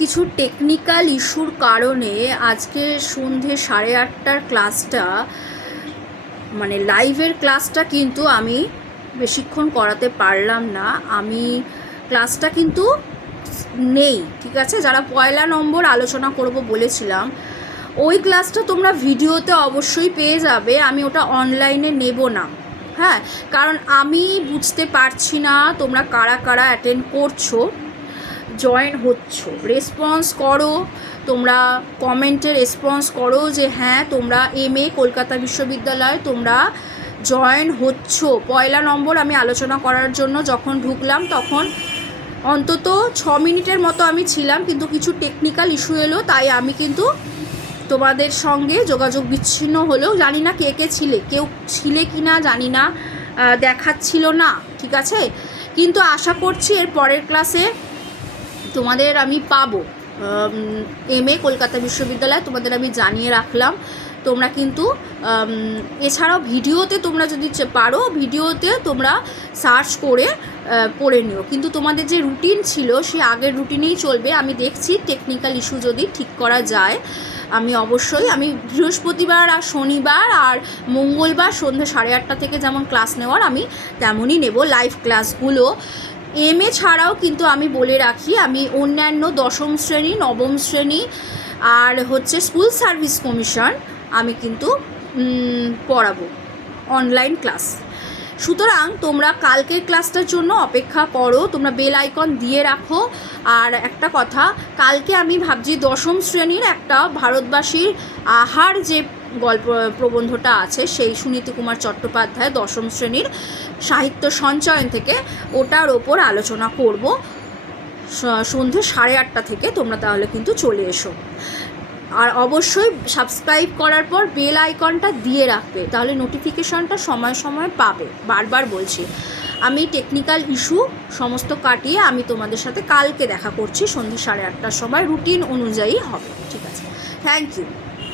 কিছু টেকনিক্যাল ইস্যুর কারণে আজকে সন্ধে সাড়ে আটটার ক্লাসটা মানে লাইভের ক্লাসটা কিন্তু আমি বেশিক্ষণ করাতে পারলাম না। আমি ক্লাসটা কিন্তু নেই, ঠিক আছে? যারা পয়লা নম্বর আলোচনা করব বলেছিলাম, ওই ক্লাসটা তোমরা ভিডিওতে অবশ্যই পেয়ে যাবে। আমি ওটা অনলাইনে নেব না হ্যাঁ? কারণ আমি বুঝতে পারছি না তোমরা কারা কারা অ্যাটেন্ড করছ। জয়েন হচ্ছ। রেসপন্স করো, তোমরা কমেন্টে রেসপন্স করো যে হ্যাঁ তোমরা এম এ কলকাতা বিশ্ববিদ্যালয়, তোমরা জয়েন হচ্ছ। পয়লা নম্বর আমি আলোচনা করার জন্য যখন ঢুকলাম, তখন অন্তত ছ মিনিটের মতো আমি ছিলাম, কিন্তু কিছু টেকনিক্যাল ইস্যু এলো, তাই আমি কিন্তু তোমাদের সঙ্গে যোগাযোগ বিচ্ছিন্ন হলেও জানি না কে কে ছিলে, কেউ ছিলে কি না জানি না দেখাচ্ছিল না, ঠিক আছে? কিন্তু আশা করছি এর পরের ক্লাসে তোমাদের আমি পাবো। এম এ কলকাতা বিশ্ববিদ্যালয়, তোমাদের আমি জানিয়ে রাখলাম। তোমরা কিন্তু এছাড়াও ভিডিওতে তোমরা যদি পারো, ভিডিওতে তোমরা সার্চ করে পড়ে নিও। কিন্তু তোমাদের যে রুটিন ছিল, সে আগের রুটিনেই চলবে। আমি দেখছি টেকনিক্যাল ইস্যু যদি ঠিক করা যায়, আমি অবশ্যই, আমি বৃহস্পতিবার আর শনিবার আর মঙ্গলবার সন্ধ্যে সাড়ে আটটা থেকে যেমন ক্লাস নেওয়ার, আমি তেমনই নেব। লাইভ ক্লাসগুলো এম এ ছাড়াও কিন্তু আমি বলে রাখি, আমি অন্যান্য দশম শ্রেণি, নবম শ্রেণি আর হচ্ছে স্কুল সার্ভিস কমিশন আমি কিন্তু পড়াবো অনলাইন ক্লাস সুতরাং তোমরা কালকের ক্লাসটার জন্য অপেক্ষা করো, তোমরা বেল আইকন দিয়ে রাখো। আর একটা কথা, কালকে আমি ভাবছি দশম শ্রেণির একটা ভারতবাসীর আহার যে গল্প প্রবন্ধটা আছে, সেই সুনীতি কুমার চট্টোপাধ্যায় দশম শ্রেণির সাহিত্য সঞ্চয়ন থেকে ওটার ওপর আলোচনা করব। সন্ধে সাড়ে আটটা থেকে তোমরা তাহলে কিন্তু চলে এসো। আর অবশ্যই সাবস্ক্রাইব করার পর বেল আইকনটা দিয়ে রাখবে, তাহলে নোটিফিকেশনটা সময় সময় পাবে। বারবার বলছি, আমি টেকনিক্যাল ইস্যু সমস্ত কাটিয়ে আমি তোমাদের সাথে কালকে দেখা করছি সন্ধ্যে সাড়ে আটটার সময়। রুটিন অনুযায়ী হবে, ঠিক আছে? Thank you